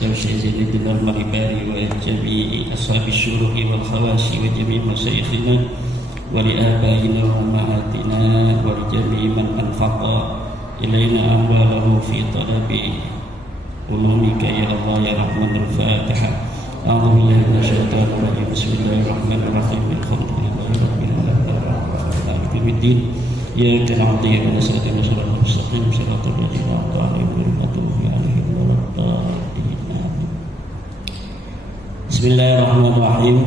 Syekh Zainuddin Al-Maribari wa jami'i ashabi syuruhi wal khawasi wa jami'i masyayikhina wa li abaina wa ummahatina wa li jami'i man anfaqa ilaina amwalahu fi talabi ulumika ya Allah ya Rahman. Al-Fatiha. A'udzu billahi minasyaitonir rajim. Bismillahirrahmanirrahim. Alhamdulillahi rabbil alamin. Iyyaka na'budu wa iyyaka nasta'in. Shiratal ladzina an'amta 'alaihim Bismillahirrahmanirrahim.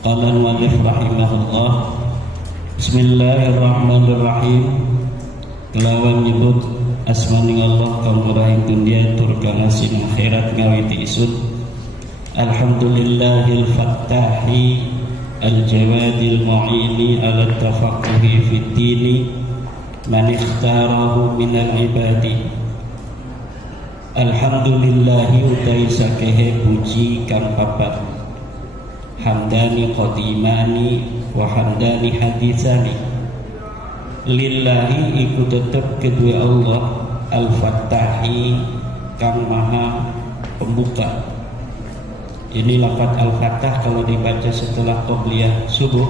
Qala al-mu'allif rahimahullah. Bismillahirrahmanirrahim. Kelawan nyebut asmaning Allah kang murahing dunya tur kang asin akhirat ngawiti isut. Alhamdulillahil fattahi al-jawadil mu'ini ala tafaqquhi fid dini man ikhtarahu minal ibadi. Alhamdulillahi utai sakehe puji kang papat, hamdani qadimani wa hamdani hadisani. Lillahi iku tetep kedua Allah al-fattahi kang maha pembuka. Ini lafaz al-fattah kalau dibaca setelah qobliyah subuh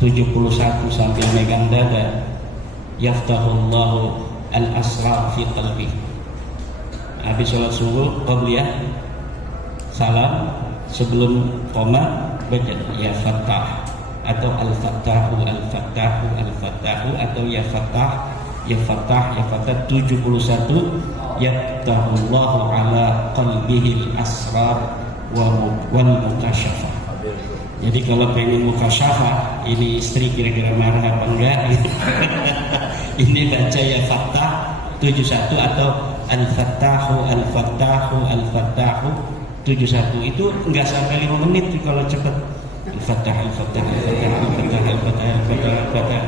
71 sambil megang dada, yaftahullahu al-asrar fi qalbi. Habis sholat subuh qobliyah salam, sebelum koma baca ya fattah atau al-fattahu al-fattahu al-fattahu atau ya fattah ya fattah ya fattah 71 yaftahullahu ala qalbihil asrar wal mukasyafah. Jadi kalau pengen mukasyafah, ini istri kira-kira marah apa enggak? Ini baca ya fattah 71 atau Al-Fattahu, Al-Fattahu, Al-Fattahu 71. Itu enggak sampai 5 menit kalau cepat. Al-Fattah, Al-Fattah, Al-Fattah, Al-Fattah, Al-Fattah, Al-Fattah, Al-Fattah.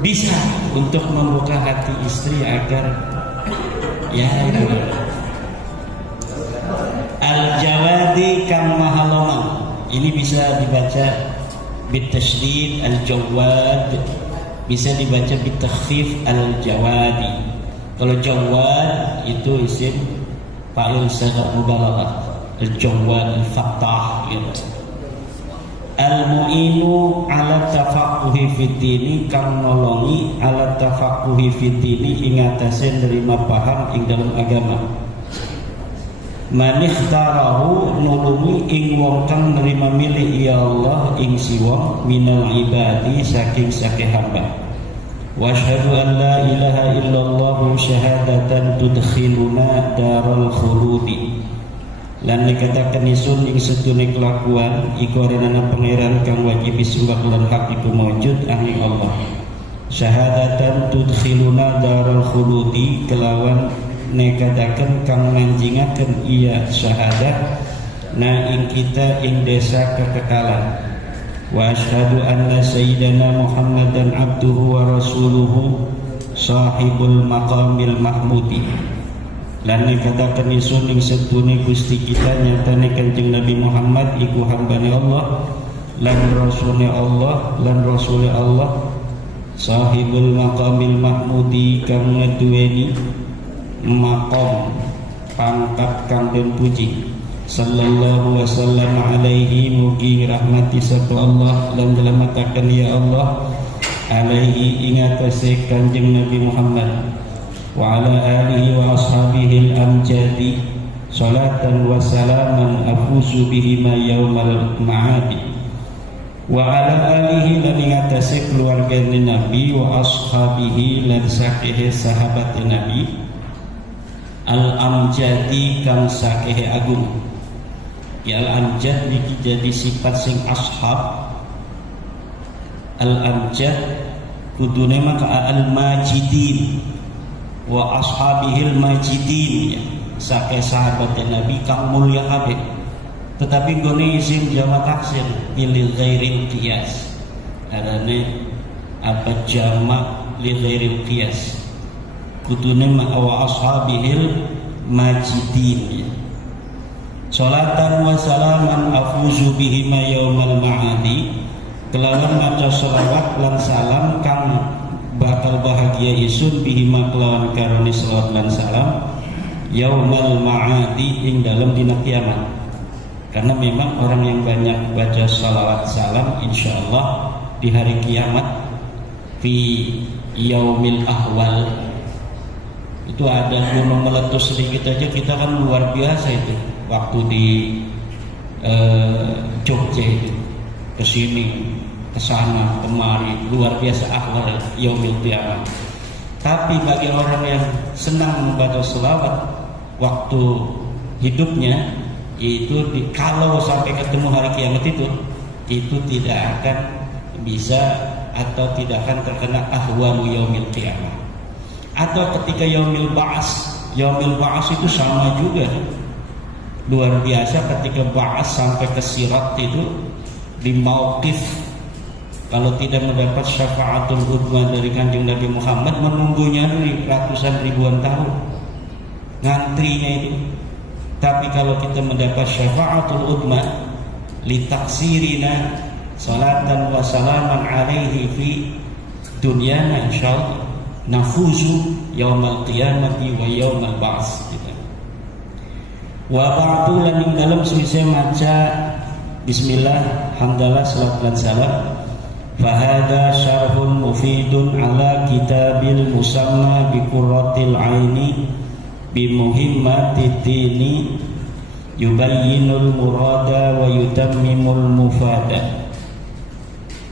Bisa untuk membuka hati istri agar ya itu. Al-Jawadi kang mahaloma. Ini bisa dibaca bitasydid al-Jawad, bisa dibaca bitakhfif al-Jawadi. Kalau Jawad itu isim fa'il saghar mubalaghah. Al-Jawad al-Fattah gitu. Al-mu'inu ala tafaqquhi fid dini kang nolongi ala tafaqquhi fid dini ing atase nerima paham ing dalam agama. Man ikhtarahu nulungi ing wong kang nerima milih ya Allah ing si wong minal ibadi saking hamba. Wa asyhadu an la ilaha illallah syahadatan tudkhiluna daral khuludi. Lan dikatakan isun ing sedune kelakuan iku ana pangeran kang wajib disembah lan hak iku maujud angin Allah. Syahadatan tudkhiluna daral khuludi kelawan nekadaken kang manjingaken iya syahadat na ing kita ing desa kekekalan. Wa asyhadu anna sayyidana Muhammadan abduhu wa rasuluhu sahibul maqamil mahmudi. Lan nekadaken isun ing sedune Gusti kita nyatane Kanjeng Nabi Muhammad iku hambane Allah lan rasule Allah lan rasule Allah sahibul maqamil mahmudi kang ngeduweni maqam pangkat kang den puji. Sallallahu wasallam alaihi mugi rahmati sapa Allah lan nylametaken ya Allah alaihi ing atase Kanjeng Nabi Muhammad wa ala alihi wa ashabihi al-amjadi salatan wa salaman afuzu bihi ma yaumal ma'adi wa ala alihi lan ing atase keluarga Nabi wa ashabihi lan sakehe sahabat Nabi al-amjadi kang sakehe agung. Ya al-amjad niki jadi sifat sing ashab. Al-amjad kudune maka al-majidin wa ashabihil majidin ya. Sakehe sahabat Nabi kang mulya kabeh. Tetapi gone isim jamak taksir lil ghairil qiyas. Arane apa jamak li ghairil qiyas. Kudune wa ashabihil majidin. Salatan wa salaman afuzu bihi ma yaumal ma'adi. Kelawan maca selawat lan salam kang bakal bahagia isun bihi ma kelawan karone selawat lan salam yaumal ma'adi ing dalam dina kiamat. Karena memang orang yang banyak baca salawat salam insyaallah di hari kiamat fi yaumil ahwal itu ada gunung meletus sedikit aja kita kan luar biasa itu waktu di Jogja itu kesini kesana kemari luar biasa ahwal yaumil qiyamah. Tapi bagi orang yang senang membaca selawat waktu hidupnya itu kalau sampai ketemu hari kiamat itu tidak akan bisa atau tidak akan terkena ahwalu yaumil qiyamah. Atau ketika yaumil ba'as itu sama juga luar biasa ketika ba'as sampai ke sirat itu di mauqif kalau tidak mendapat syafaatul udma dari Kanjeng Nabi Muhammad menunggunya ratusan ribuan tahun ngantrinya itu. Tapi kalau kita mendapat syafaatul udma litaksirina salatan wa salaman alaihi fi dunyana insyaallah nafuzu yaumal qiyamati wa yaumal ba'ts gitu. Wa ba'du lan dalam selesai maca bismillah hamdalah salawat dan salam fahada syarhun mufidun ala kitabil musamma bi qurratil aini bi muhimmatid dini yubayyinul murada wa yutammimul mufada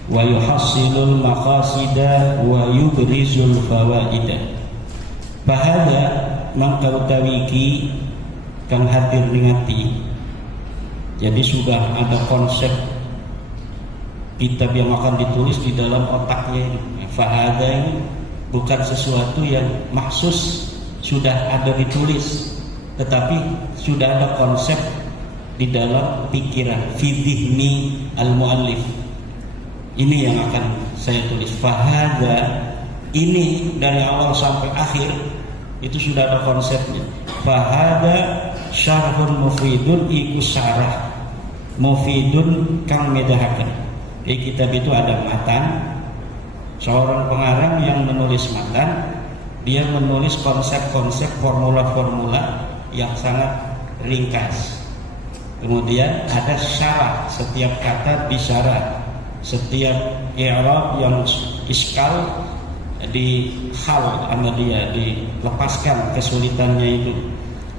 wa yuhassilul maqasida wa yubrizul fawaida. Fahada mangka utawiki kang hadir ringati. Jadi sudah ada konsep kitab yang akan ditulis di dalam otaknya ini. Fahada ini bukan sesuatu yang maksus sudah ada ditulis, tetapi sudah ada konsep di dalam pikiran fidhni al-muallif. Ini yang akan saya tulis. Fahada ini dari awal sampai akhir itu sudah ada konsepnya. Fahada syarhun mufidun iku syarah mufidun kang medahaken. Di kitab itu ada matan. Seorang pengarang yang menulis matan, dia menulis konsep-konsep formula-formula yang sangat ringkas. Kemudian ada syarah, setiap kata disyarah, setiap i'rab yang iskal di hal sama dia dilepaskan kesulitannya itu.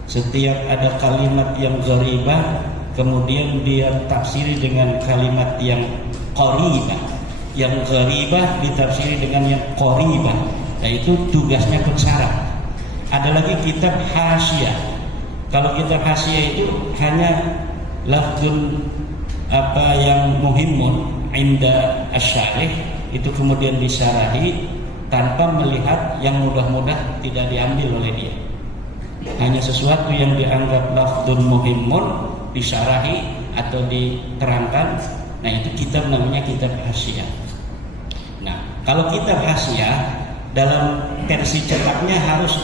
Setiap ada kalimat yang gharibah kemudian dia tafsiri dengan kalimat yang qaribah, yang gharibah ditafsiri dengan yang qaribah. Nah itu tugasnya pensyarah. Ada lagi kitab hasyiah. Kalau kitab hasyiah itu hanya lafzun apa yang muhimmun inda asyarih itu kemudian disyarahi tanpa melihat yang mudah-mudah tidak diambil oleh dia. Hanya sesuatu yang dianggap lafzun muhimmun disyarahi atau diterangkan. Nah itu kitab namanya kitab hasyiah. Nah kalau kitab hasyiah dalam versi cetaknya harus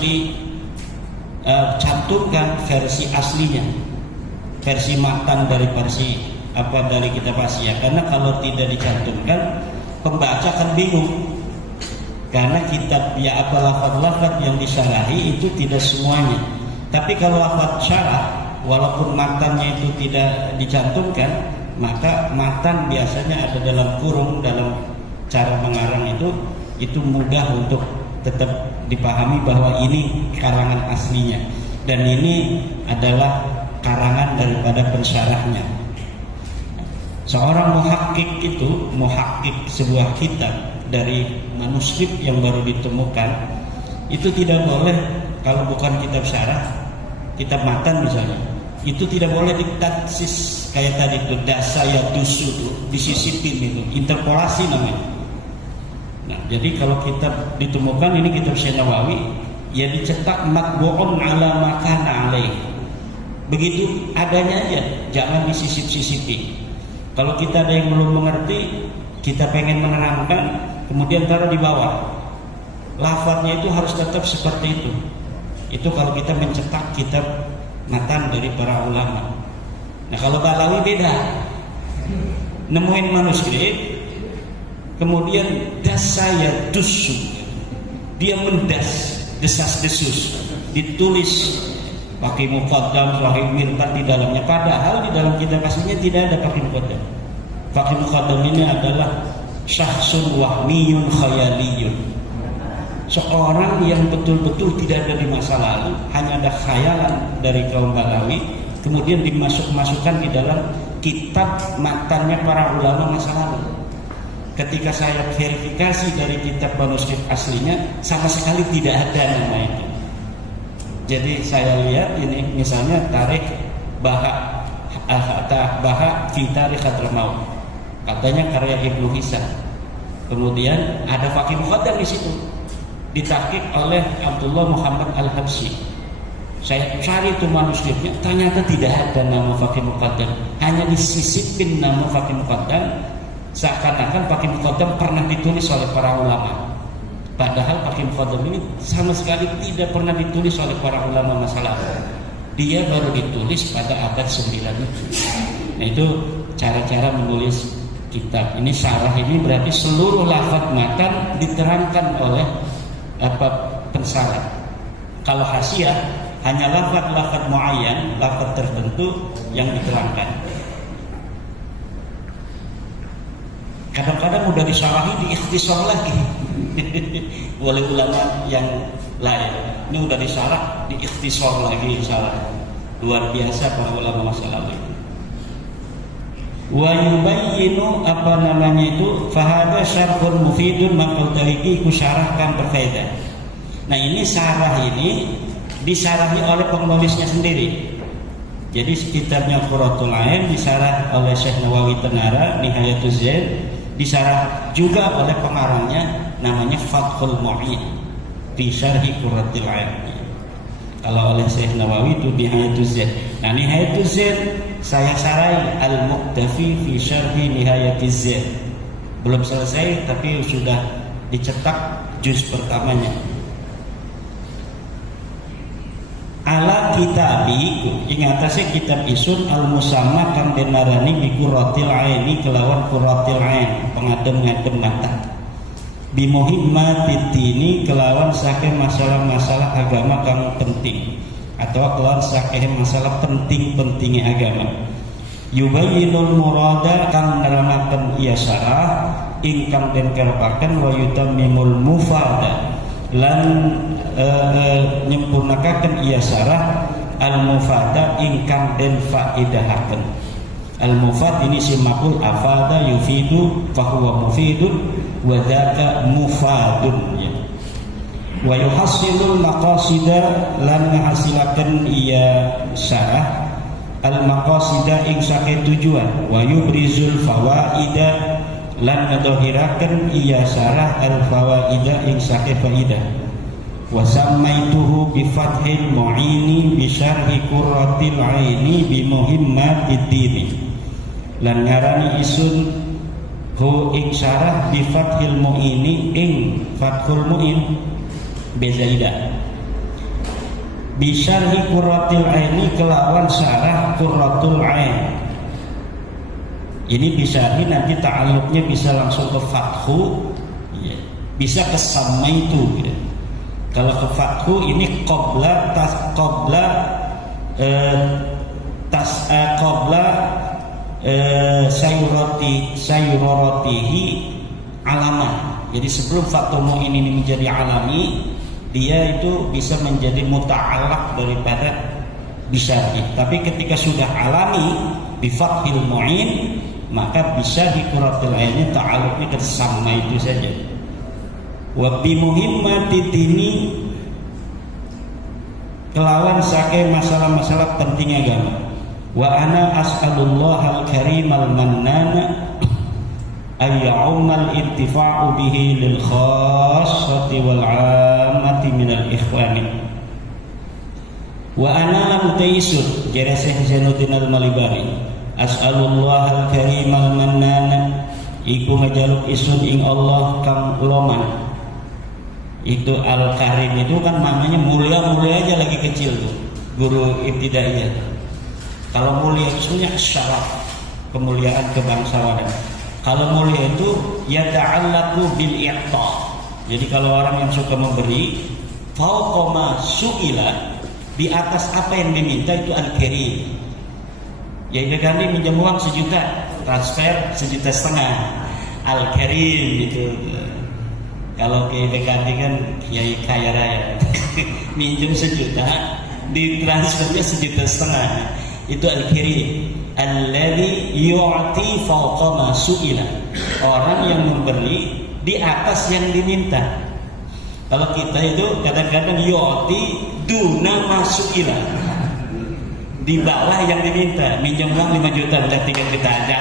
dicantumkan versi aslinya, versi matan dari versi dari kitab hasyiah. Karena kalau tidak dicantumkan pembaca akan bingung. Karena kitab ya apa lafaz-lafaz yang disyarahi itu tidak semuanya. Tapi kalau lafaz syarah walaupun matannya itu tidak dicantumkan, maka matan biasanya ada dalam kurung dalam cara mengarang itu mudah untuk tetap dipahami bahwa ini karangan aslinya dan ini adalah karangan daripada pensyarahnya. Seorang muhakkik sebuah kitab dari manuskrip yang baru ditemukan itu tidak boleh, kalau bukan kitab syarah, kitab matan misalnya, itu tidak boleh ditaksis kayak tadi itu dasaya dusu itu disisipin itu, interpolasi namanya. Nah, jadi kalau kitab ditemukan ini kitab Syekh Nawawi, ya dicetak matbu'un ala makana alaih. Begitu adanya aja, jangan disisip-sisipi. Kalau kita ada yang belum mengerti, kita pengen menerangkan, kemudian taruh di bawah. Lafadznya itu harus tetap seperti itu. Itu kalau kita mencetak kitab matan dari para ulama. Nah kalau Balawi beda, nemuin manuskrip, kemudian dasaya dusu, dia mendas, desas-desus, ditulis Fakih muqaddam, sahih mirfat di dalamnya. Padahal di dalam kitab aslinya tidak ada fakih muqaddam. Fakih muqaddam ini adalah syahsun wahmiyun khayaliyun. Seorang yang betul-betul tidak ada di masa lalu, hanya ada khayalan dari kaum Balawi, kemudian dimasukkan di dalam kitab matannya para ulama masa lalu. Ketika saya verifikasi dari kitab manuskrip aslinya, sama sekali tidak ada nama itu. Jadi saya lihat ini misalnya tarikh Baha fi Tarikh Hadramaut, katanya karya Ibnu Hisam. Kemudian ada fakih muqaddam di situ, ditahqiq oleh Abdullah Muhammad Al-Habsyi. Saya cari itu manuskripnya, ternyata tidak ada nama fakih muqaddam, hanya disisipin nama fakih muqaddam, seakan-akan fakih muqaddam pernah ditulis oleh para ulama. Padahal fakih muqaddam ini sama sekali tidak pernah ditulis oleh para ulama masa lalu. Dia baru ditulis pada abad 9 itu. Nah, itu cara-cara menulis kitab. Ini syarah ini berarti seluruh lafaz matan diterangkan oleh pensyarah. Kalau hasiah hanya lafaz-lafaz muayyan, lafaz tertentu yang diterangkan. Kadang-kadang udah disyarahi diikhtisar lagi oleh ulama yang lain. Ini udah disyarah diikhtisar lagi, syarah. Luar biasa para ulama masa lalu. Wa yubayyinu fahada syarhun mufidun maqaltariki kusyarahkan berfaedah. Nah, ini syarah ini disyarahi oleh penulisnya sendiri. Jadi kitabnya Qurratul Ain disyarah oleh Syekh Nawawi Tenara Nihayatuz Zain, disyarah juga oleh pengarangnya namanya Fathul Mu'in fi Syarhi Qurratul Ain. Kalau oleh Syekh Nawawi itu Nihayatuz Zain. Nah, Nihayatuz Zain saya syarahi Al-Muqtafi fi Syarhi Nihayatuz Zain. Belum selesai tapi sudah dicetak juz pertamanya. Ala kitabi ingatase kitab isun al-musamma kang denarani bi Qurratil Aini kelawan Qurratil Ain pengadem-ngadem mata bi muhimmatid dini kelawan saking masalah-masalah agama kang penting atau kelawan saking masalah penting-pentingnya agama. Yubayyinul murada kang nerangake iya syarah ingkang den karepaken wa yutammimul mufada lan nyempurnakaken iya syarah al-mufada ingkang den faidahaken. Al-mufad ini simakul afada yufidu fahuwa mufidun wa dzaka mufadun ya. Wa yuhassilul maqasida lan ngahasilaken iya syarah al-maqasida ing saking tujuan wa yubrizul fawaida lan ngedhahiraken iya syarah al-fawaida ing saking faidah. Wa sammaituhu bi fathil mu'ini bi syarhi Qurratil Aini bi muhimmatid dini lan ngarani isun hu ing syarah bi fathil mu'ini ing fathul mu'in bezaidah bi syarhi Qurratil Aini kelawan syarah Qurratul Ain. Ini bisa nanti ta'alluqnya bisa langsung ke fathu ya, bisa ke sammaitu ya. Kalau ke fathu ini qabla sayuratihi alaman. Jadi sebelum fathu ini menjadi alami, dia itu bisa menjadi muta'allaq daripada bisyarhi. Tapi ketika sudah alami bi fathil mu'in, maka bisyarhi Qurratul Ain ta'alluqnya ke sama itu saja. Wa bi muhimmatid dini kelawan saking masalah-masalah penting agama. Wa ana as'alullahal karimal mannana ayya'umal intifa'u bihi lil khassati wal 'ammati minal ikhwani. Wa ana lam taisud jere Syekh Zainuddin Al-Malibari as'alullahal karimal mannana iku ngajaluk isun ing Allah kang loman. Itu Al-Karim itu kan namanya mulia-mulia aja lagi kecil tuh guru ibtidaiyah. Kalau mulia itu sebenarnya syaraf, kemuliaan kebangsawanan. Kalau mulia itu yata'allaqu bil i'ta. Jadi kalau orang yang suka memberi fauqa ma su'ila di atas apa yang diminta itu al-karim. Ya Bekandi minjam uang 1 juta, transfer 1,5 juta, al-karim itu. Kalau ke Bekandi kan kiai kaya raya, minjem 1 juta, ditransfernya 1,5 juta, itu al-karim. Alladzi yu'ti fawqa ma su'ila, orang yang memberi di atas yang diminta. Kalau kita itu kadang-kadang yu'ti duna ma su'ila, di bawah yang diminta. Minjem uang 5 juta udah tinggal kita aja.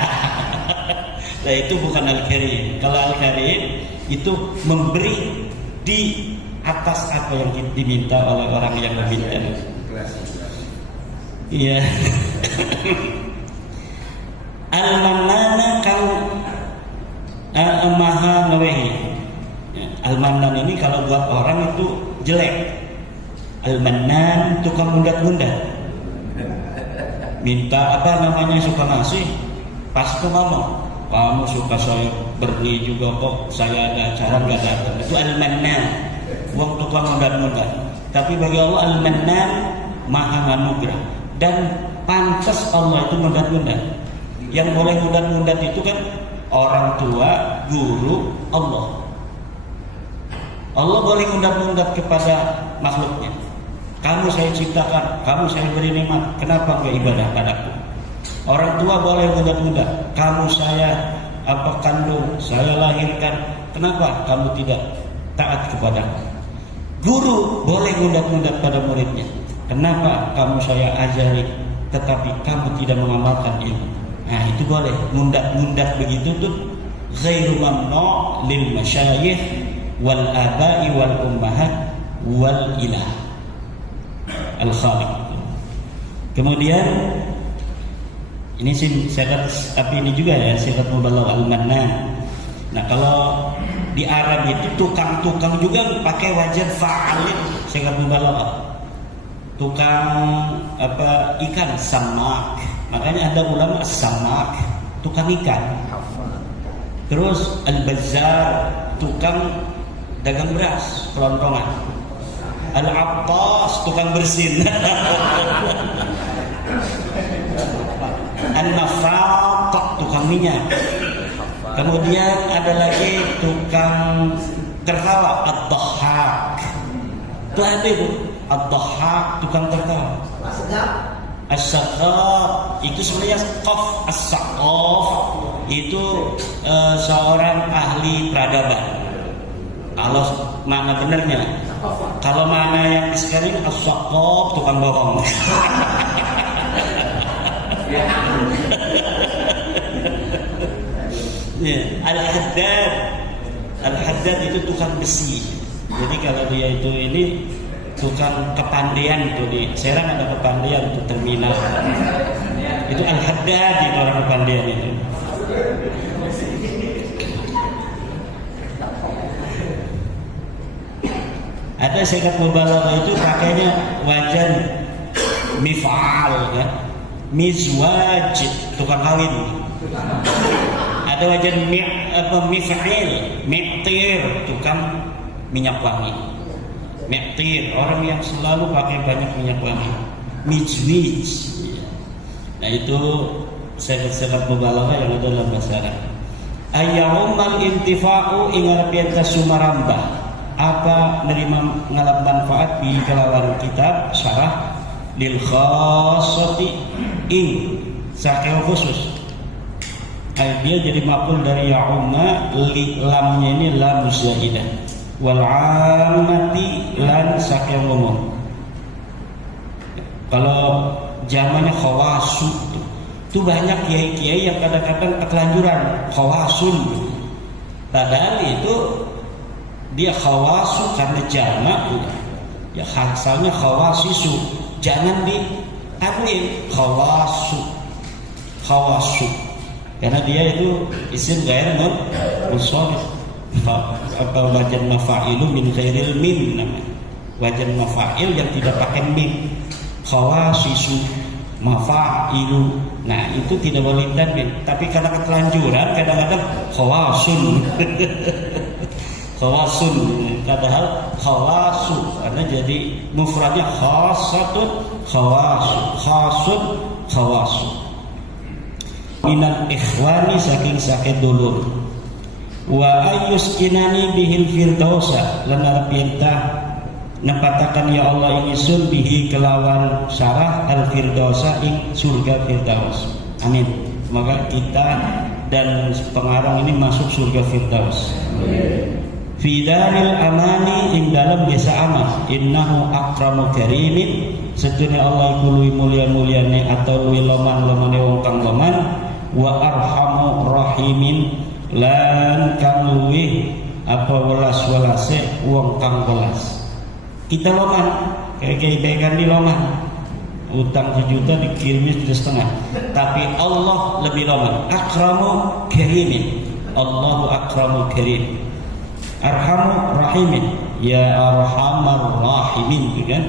Nah itu bukan al-karim. Kalau al-karim itu memberi di atas apa yang diminta oleh orang yang meminta. Iya. Al-Mannana kau maha ngewehi. Al-Mannan ini kalau buat orang itu jelek. Al-Mannan tukang mundat-mundat. Minta apa namanya suka ngasih, pas itu ngomong, kamu suka saya beri juga kok, saya ada acara nggak datang. Itu Al-Mannan, uang tukang mundat-mundat. Tapi bagi Allah Al-Mannan maha anugerah, dan pantas Allah itu mundat-mundat. Yang boleh mundat-mundat itu kan orang tua, guru, Allah. Allah boleh mundat-mundat kepada makhluknya. Kamu saya ciptakan, kamu saya beri nikmat, kenapa enggak ibadah padaku? Orang tua boleh mundat-mundat, kamu saya kandung, saya lahirkan, kenapa kamu tidak taat kepadaku? Guru boleh mundat-mundat pada muridnya, kenapa kamu saya ajari tetapi kamu tidak mengamalkan ilmu? Nah itu boleh, mundat-mundat begitu tuh ghairu mamnu' lil masyayikh wal aba'i wal ummahat wal ilah al-khaliq. Kemudian ini syarat, tapi ini juga ya syarat mubalagh al-mannan. Nah kalau di Arab itu tukang-tukang juga pakai wajan fa'alin, syarat mubalagh. Tukang ikan samak, makanya ada ulama as-samak, tukang ikan. Terus al-bazzar, tukang dagang beras kelontongan. Al-Attas, tukang bersin. An-Nafaq, tukang minyak. Kemudian ada lagi tukang tertawa, ad-dhahhak. Itu ada itu, ad-dhahhak, tukang tertawa. As-saqaf itu sebenarnya qaf, as-saqaf itu seorang ahli peradaban. Kalau mana benarnya? Kalau mana yang sekarang as-saqaf, tukang bohong. Al-haddad, al-haddad itu tukang besi. Jadi kalau dia itu ini tukang kepandian, itu di Serang ada kepandian itu terminal. Itu al-haddad, itu orang kepandian itu. Ada syarat mubalaghah itu pakainya wajan mif'al ya. Mizwaj, tukang kawin. Ada wajan mif'il, mi'tir, tukang minyak wangi. Mi'tir, orang yang selalu pakai banyak minyak wangi. Mizwij. Nah itu syarat mubalaghah yang ada dalam bahasa Arab. Ayyumal intifa'u ingarapian sumarambah. Apa menerima ngalap manfaat di kelawan kitab syarah lil khassati ing sakil khusus. Dia jadi maf'ul dari ya'umma, lamnya ini lam zaidah, wal 'ammati lan sakil umum. Kalau zamannya khawasu itu banyak kiai-kiai yang kadang-kadang ketelanjuran khawasun. Padahal itu dia khawasu karena jamak ya, asalnya khawasisu, jangan diambil khawasu karena dia itu isim ghair munsharif. Apa wajan mafa'ilu min ghairil mim namanya, wajan mafa'il yang tidak pakai mim, khawasisu mafa'ilu. Nah itu tidak boleh tanwin, tapi karena ketelanjuran kadang-kadang khawasun. khawasun, padahal khawasu karena jadi mufradnya khasatun khawasu, khasun khawasu. Minal ikhwani saking dulur. Wa ayyuskinani bihil firdausa lan arepintah nepatakan ya Allah ini sun bihi kelawan syarah al firdausa ing surga firdaus. Amin. Semoga kita dan pengarang ini masuk surga firdaus. Fi daril amani ing dalam desa aman. Innahu akramu karimin. Setune Allah iku luwih mulia-muliane atau luwih loman-lomane wong kang loman. Wa arhamu rahimin lan kang luwih apa welas-welase wong kang welas. Kita loman, kayak kan di loman, utang 1 juta dikirimin 1,5 juta, tapi Allah lebih loman. Akramu karimin, Allahu akramu karim. Arhamu rahimin, ya arhamar rahimin, kan?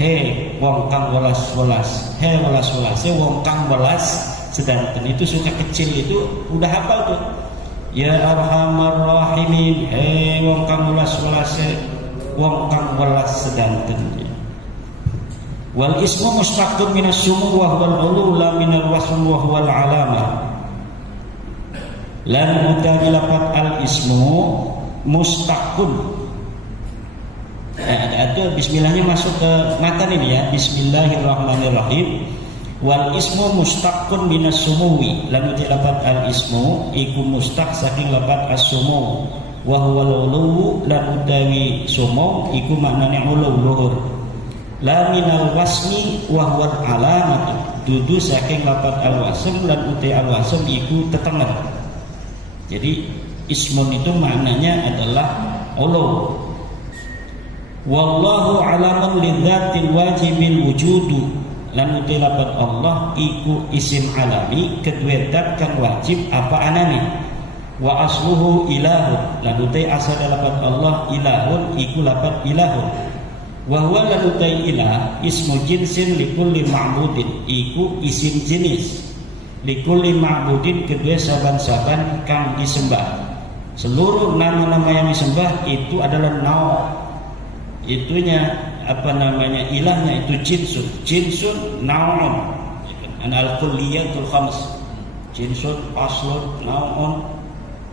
Hei wong kang welas-welas, hei welas-welase wong kang welas. Sedangkan itu suka kecil itu udah hafal tuh. Ya arhamar rahimin, hei wong kang welas-welase wong kang welas sedanten. Wal ismu mustaqun minas sumu wa huwal ulu la minal wasm wa huwal alama. Lan utawi lafaz al ismu mustaqun. Ada bismillahnya masuk ke matan ini ya. Bismillahirrahmanirrahim. Wal ismu mustaqun minas sumuwi. Lan utawi lafaz al ismu iku mustaq saking lafaz as-sumu. Wa huwal ulu lan utawi sumu iku maknane ulu luhur. La minal wasmi wa huwal alamat. Dudu saking lafaz al-wasm lan utawi al-wasm iku tetengah. Jadi ismun itu maknanya adalah ulu. Wallahu alamun lidzatil wajibil wujudu. Lan utawi lafaz Allah iku isim alami kedua zat kang wajib apa anane. Wa asluhu ilahun. Lan utawi asal lafaz Allah ilahun iku lafaz ilahun. Wa huwa lan utawi ilah ismu jinsin likulli ma'budin iku isim jenis likulli ma'budin kedua saban-saban kang disembah. Seluruh nama-nama yang disembah itu adalah nau. Itunya apa namanya ilahnya itu jinsun naun. Al-kulliyatul khams. Jinsun aslun naun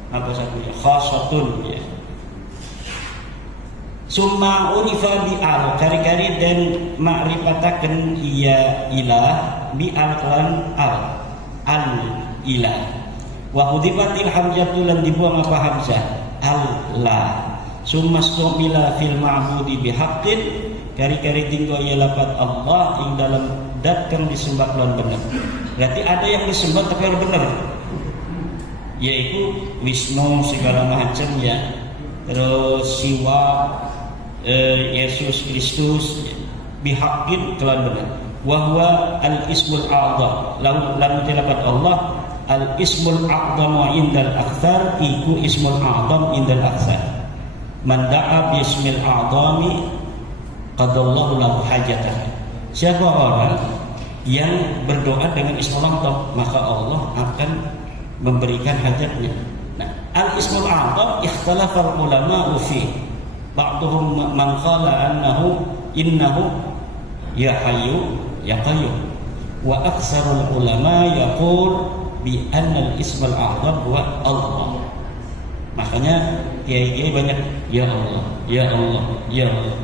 apa satunya khasatun ya. Summa urifa bi al kari-kari dan makrifataken iya ilah bi al al ilah. Wa hudifatil hamzatu lan dibuang apa hamzah Allah. Summa stumila fil ma'budi bihaqqin kari-kari tinggo ya lafaz Allah ing dalam dat kang disembah lan bener. Berarti ada yang disembah tapi harus bener. Yaitu Wisnu segala macam ya. Terus Siwa Yesus Kristus bihaqqin kelan bener. Wa huwa al-ismul a'dzam. Lalu lafaz Allah al-ismul a'dhamu indal aktsar iku ismul a'dham indal aktsar. Man da'a bi ismil a'dhami qadallahu lahu hajatan. Siapa orang yang berdoa dengan ismul a'dham maka Allah akan memberikan hajatnya. Nah, al-ismul a'dham ikhtalafa al-ulama fi. Ba'dhum man qala annahu innahu ya hayyu ya qayyum. Wa aktsarul ulama yaqul bi anna al-ismul a'dham huwa Allah. Makanya kiai-kiai banyak ya Allah, ya Allah, ya Allah.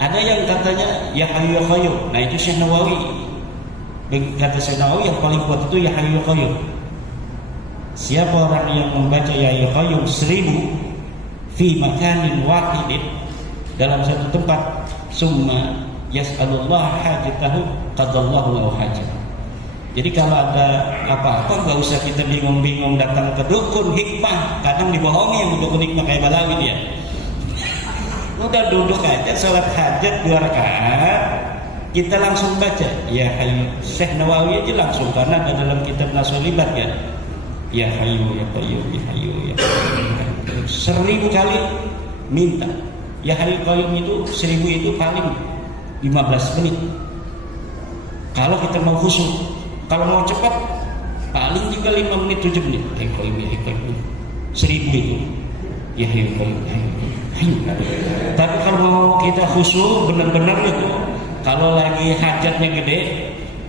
Ada yang katanya ya hayyu ya qayyum. Nah, itu Syekh Nawawi. Kata Syekh Nawawi yang paling kuat itu ya hayyu ya qayyum. Siapa orang yang membaca ya hayyu ya qayyum 1000 fi makanin wahidin dalam satu tempat summa yas'alullah hajatahu qadallahu lahu hajat. Jadi kalau ada apa-apa nggak usah kita bingung-bingung datang ke dukun hikmah. Kadang dibohongi yang dukun hikmah kayak Balawi dia. Udah duduk aja salat hajat 2 rakaat, kita langsung baca ya hayyu. Syekh Nawawi aja langsung karena ada dalam kitab Nasolibat ya. Ya hayyu ya qayyum ya hayyu ya qayyum. 1000 kali minta. Ya hayyu qayyum itu 1000 itu paling 15 menit. Kalau kita mau khusyuk. Kalau mau cepat paling juga 5 menit 7 menit. 1000 itu. ya Hayyu Qayyum, Hayyu. Tapi kalau mau kita khusyuk benar-benar itu, kalau lagi hajatnya gede,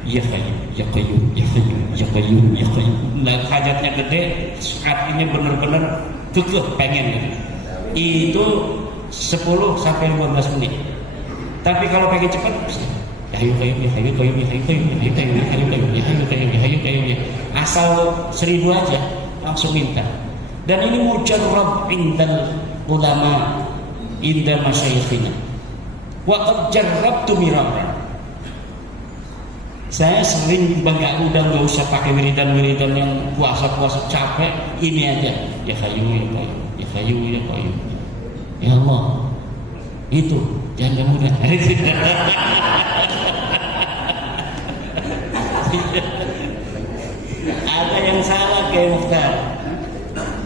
ya Hayyu, ya Qayyum, ya Hayyu, ya Qayyum, ya Qayyum. Nah, hajatnya gede, artinya benar-benar kekeh pengen gitu. Itu 10 sampai 15 menit. Tapi kalau pengen cepat, ya Hayyu Qayyum, ya Hayyu Qayyum, ya Hayyu Qayyum, ya Hayyu Qayyum, ya Hayyu Qayyum, ya Hayyu Qayyum, ya Hayyu Qayyum, ya. Asal 1000 aja langsung minta. Dan ini mujarrab indal ulama, inda masyayikhina. Wa qad jarrabtu miraran. Saya sering udah nggak usah pakai wiridan-wiridan yang puasa-puasa capek, ini aja. Ya Hayyu ya Qayyum, ya Hayyu ya Qayyum. Ya Allah. Itu janda muda. Ada yang salah kayak Mukhtar.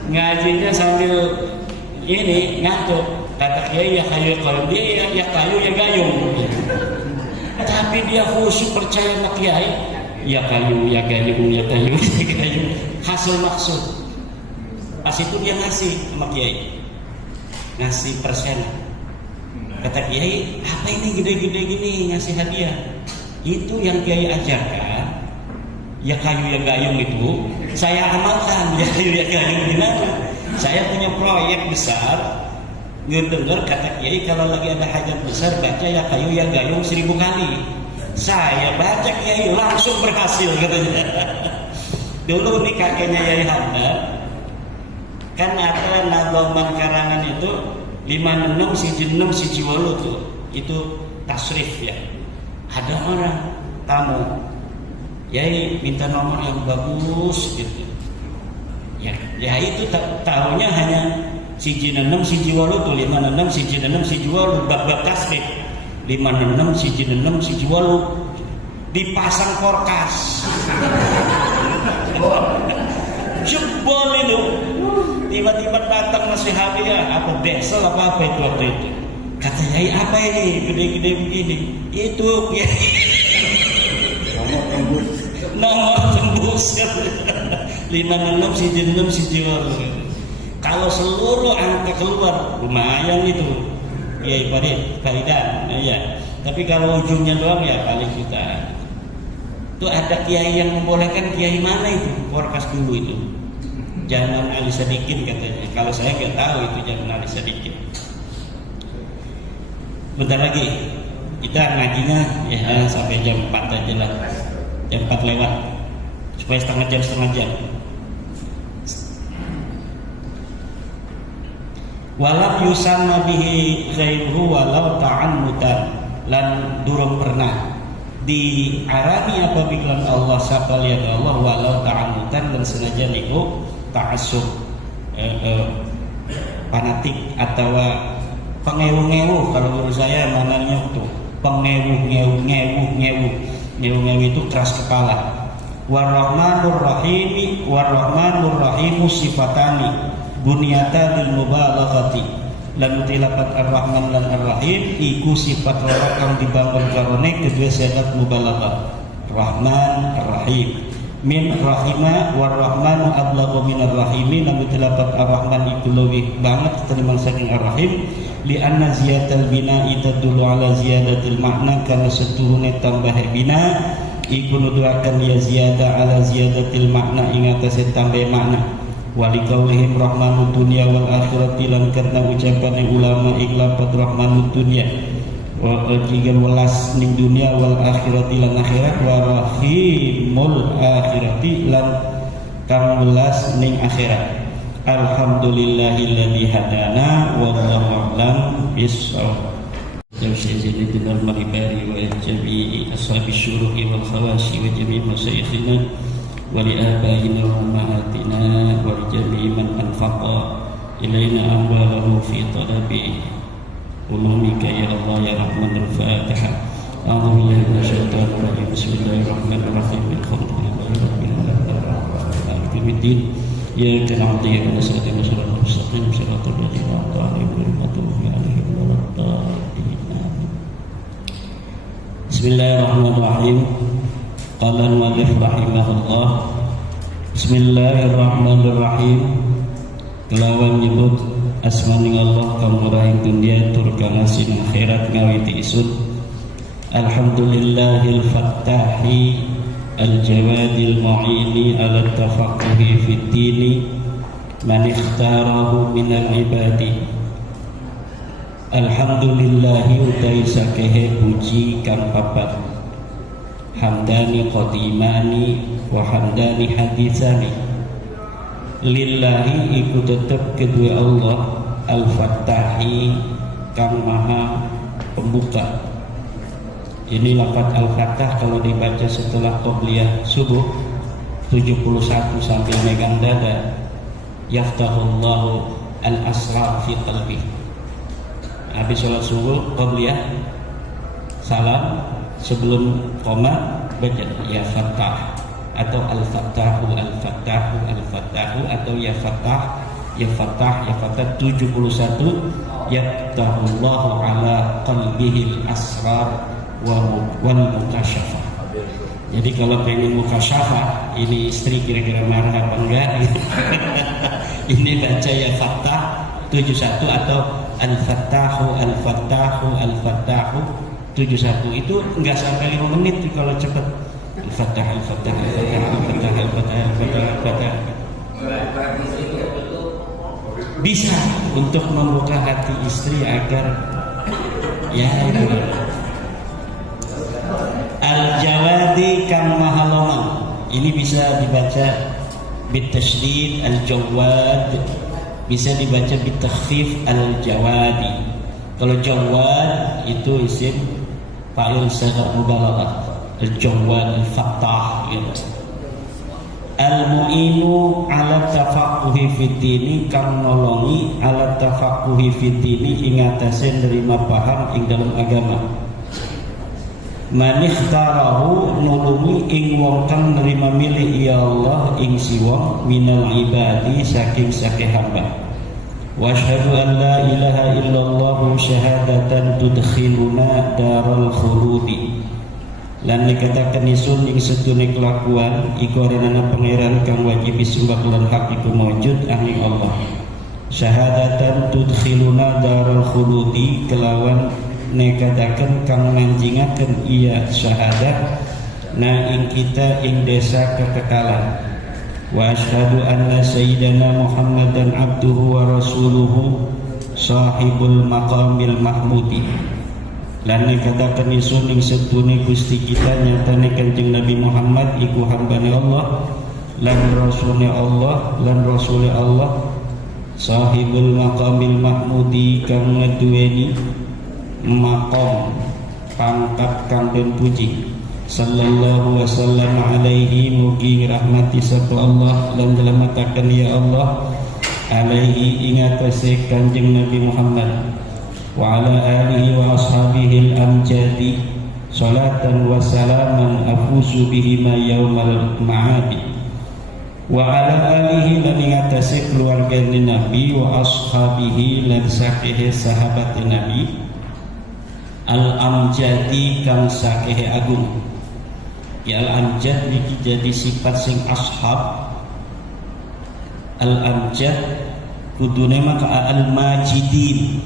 Ngajinya sambil ini ngantuk. Kata Kiai ya Hayyu ya Qayyum, dia ya Qayyum ya Gayung. Tapi dia khusyuk percaya sama Kiai, ya Qayyum ya Gayung, ya Qayyum ya Gayung. Hasil maksud. Pas itu dia ngasih sama Kiai, ngasih persen. Kata Kiai, apa ini gede-gede gini ngasih hadiah? Itu yang Kiai ajarkan, ya Qayyum ya Gayung itu saya amalkan. Ya Qayyum ya Gayung gimana? Saya punya proyek besar. Dengar kata Kiai kalau lagi ada hajat besar baca ya Qayyum ya Gayung 1000 kali. Saya baca Kiai langsung berhasil katanya. Dulu nih kakeknya Yai Hamdan kan ada nagoman karangan itu 56 siji 6 siji 8 tuh. Itu tasrif ya. Ada orang tamu Yai minta nomor yang bagus gitu. Ya itu tahunya hanya siji 6 siji 8 tuh 56 siji 6 siji 8 bab tasrif 56 siji 6 siji 8 dipasang porkas. Jebol itu tiba-tiba datang ngasih hadiah apa desel apa itu waktu itu. Kata Yai apa ini gede-gede begini? Itu ya nomor tembus 56 siji 6 siji 8. Kalau seluruh angka keluar lumayan itu ya Faridan ya. Tapi kalau ujungnya doang ya paling jutaan. Itu ada kiai yang membolehkan, kiai mana itu forecast dulu itu. Jangan Ali Sadikin katanya. Kalau saya nggak tahu itu jangan Ali Sadikin. Bentar lagi kita ngajinya ya sampai jam 4 aja lah. Jam 4 lewat supaya setengah jam. Walam yusanna bihi ghairuhu walau ta'annutan lan durung pernah diarani apabila Allah sapa lihat Allah walau ta'annutan dan sengaja niku ta'assub fanatik atau pengewu-ngewu. Kalau menurut saya mananya itu pengewu-ngewu itu keras kepala. Warrahmanur rahimu sifatani bunyata lil mubalaghati lan tilapat ar-rahman lan ar-rahim iku sifat loro kang dibangun karone kedua syarat mubalaghah rahman ar-rahim min rahima war-rahmanu ablaghu min ar-rahimi lan tilapat ar-rahman itu lebih banget ketimbang saking ar-rahim li anna ziyatal bina'i tadullu ala ziyadatil makna karena seturune tambah bina iku nuduhaken ya ziyada ala ziyadatil makna ing atase tambah makna walikaulihim rahmanud dunya wal akhirati lan karena ucapan ulama iklapat rahmanud dunya wa jigan welas ning dunia wal akhirati lan akhirat wa rahimul akhirati lan kang welas ning akhirat. Alhamdulillahilladzi hadana wallahu a'lam bissawab. Jami'i dinar maribari wa jami'i ashabi syuruhi wal khawashi wa jami'i masyayikhina ولآبائنا وأمهاتنا ولجميع من أنفق إلينا أمواله في طلب علومك يا الله يا رحمن. الفاتحة. أعوذ بالله من الشيطان الرجيم. بسم الله الرحمن الرحيم. الحمد لله رب العالمين مالك يوم الدين إياك نعبد وإياك نستعين صراط المستقيم صراط الذين أنعمت عليهم غير المغضوب عليهم ولا الضالين. بسم الله الرحمن الرحيم. Qala al-mu'allif rahimahullah. Bismillahirrahmanirrahim. Kelawan nyebut asmani Allah kamurahing dunia tur kanasin akhirat ngawiti isud. Alhamdulillahil fattahi al-jawadil mu'ini ala tafaqquhi fid dini man ikhtarahu minal ibadi. Alhamdulillahi utai sakehe puji kang papat, hamdani qadimani wa hamdani hadisani. Lillahi iku tetep kedua Allah al-fattahi kang maha pembuka. Ini lafaz al-fattah kalau dibaca setelah qobliyah subuh 71 sambil megang dada, yaftahullahu al-asrar fi qalbi. Habis sholat subuh qobliyah salam, sebelum koma baca ya fattah atau al-fattahu al-fattahu al-fattahu atau ya fattah ya fattah ya fattah 71 yaftahullahu ala qalbihil asrar wal mukasyafah. Jadi kalau pengen mukasyafah, ini istri kira-kira marah apa enggak? Ini baca ya fattah 71 atau al-fattahu al-fattahu al-fattahu 71. Itu enggak sampai 5 menit kalau cepat. Al-fattah al-fattah al-fattah al-fattah al-fattah al-fattah al-fattah. Bisa untuk membuka hati istri agar ya itu al-jawadi kang mahalongan. Ini bisa dibaca bitasydid al-jawad, bisa dibaca bitakhfif al-jawadi. Kalau jawad itu isim fa'il saghar mubalaghah, al-jawad al-fattah gitu. Al-mu'inu ala tafaqquhi fid dini kang nolongi ala tafaqquhi fid dini ing atase nerima paham ing dalam agama. Man ikhtarahu nulungi ing wong kang nerima milih ya Allah ing si wong minal ibadi saking sake hamba. Wa asyhadu an la ilaha illallah syahadatan tudkhiluna daral khuludi. Lan dikatakan isun ing sedune kelakuan iku arana pangeran kang wajib disembah lan hak iku maujud angin Allah. Syahadatan tudkhiluna daral khuludi kelawan nekadaken kang manjingaken iya syahadat na ing kita ing desa kekekalan. Wa asyhadu anna sayyidana Muhammadan abduhu wa rasuluhu sahibul maqamil mahmudi. Lan nekadaken isun ing sedune Gusti kita nyatane Kanjeng Nabi Muhammad iku hambane Allah lan rasule Allah lan rasule Allah sahibul maqamil mahmudi kang ngeduweni maqam pangkat kang den puji. Sallallahu wasallam alaihi mugi rahmati satu Allah lan dalamataken ya Allah alaihi ing atase Kanjeng Nabi Muhammad wa ala alihi wa ashabihi al-amjadi salatan wa salaman afuzu bihima yaumal ma'adi wa ala alihi lan ing atase keluarga Nabi wa ashabihi lan sakehe sahabat Nabi al-amjadi kang sakehe agung. Ya al-amjad niki jadi sifat sing ashab. Al-amjad kudune maka al-majidin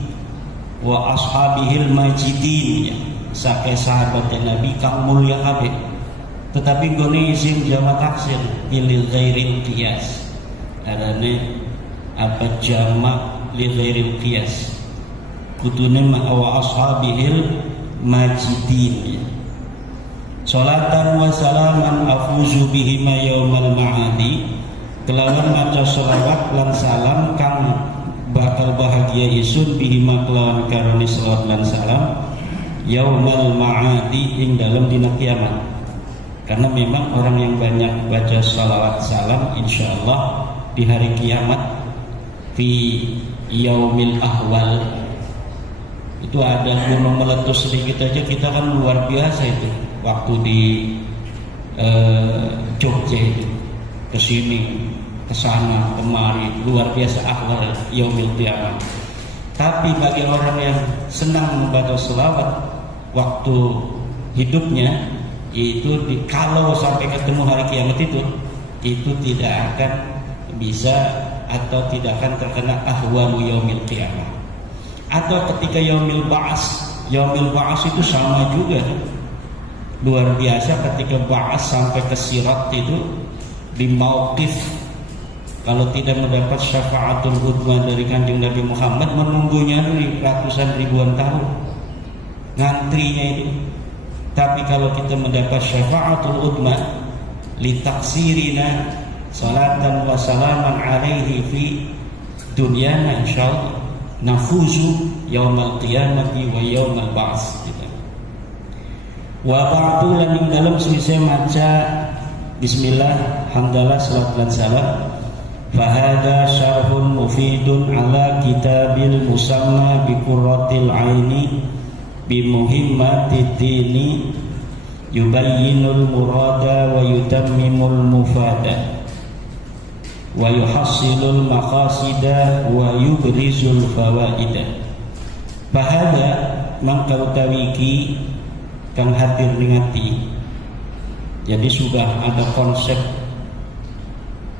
wa ashabihil majidin ya. Sake sahabat Nabi kang mulya kabeh. Tetapi gone isim jamak taksir lil ghairil qiyas. Adane apa jamak lil ghairil qiyas. Kudune wa ashabihil majidin ya. Salatan wa salaman afuzu bihima yaumal ma'adi kelawan maca sholawat lan salam kang bakal bahagia isun bihima kelawan karone sholawat lan salam yaumal ma'adi ing dalam dina kiamat. Karena memang orang yang banyak baca sholawat salam insyaallah di hari kiamat fi yaumil ahwal itu ada gunung meletus sedikit aja kita kan luar biasa itu. Waktu di Jogja itu kesini kesana kemari luar biasa ahwal yaumil qiyamah. Tapi bagi orang yang senang membaca selawat waktu hidupnya itu kalau sampai ketemu hari kiamat itu tidak akan bisa atau tidak akan terkena ahwalu yaumil qiyamah. Atau ketika yaumil ba'as itu sama juga. Luar biasa ketika ba'as sampai ke sirat itu di mauqif, kalau tidak mendapat syafaatul udma dari Kanjeng Nabi Muhammad, menunggunya ratusan ribuan tahun ngantrinya itu. Tapi kalau kita mendapat syafaatul udma litaksirina salatan wa salaman alaihi fi dunyana, insyaallah nafuzu yaumal qiyamati wa yaumal ba'ts gitu. Wa ba'du lan ing dalem sise maca bismillah hamdalah salawat lan salam. Fa hadza syarhun mufidun ala kitabil musamma bi qurratil aini bi muhimmatid dini yubayyinul murada wa yutammimul mufada wa yuhassilul maqasida wa yubrizul fawaida. Bahada mangkau tawiki kang hadir ngati. Jadi sudah ada konsep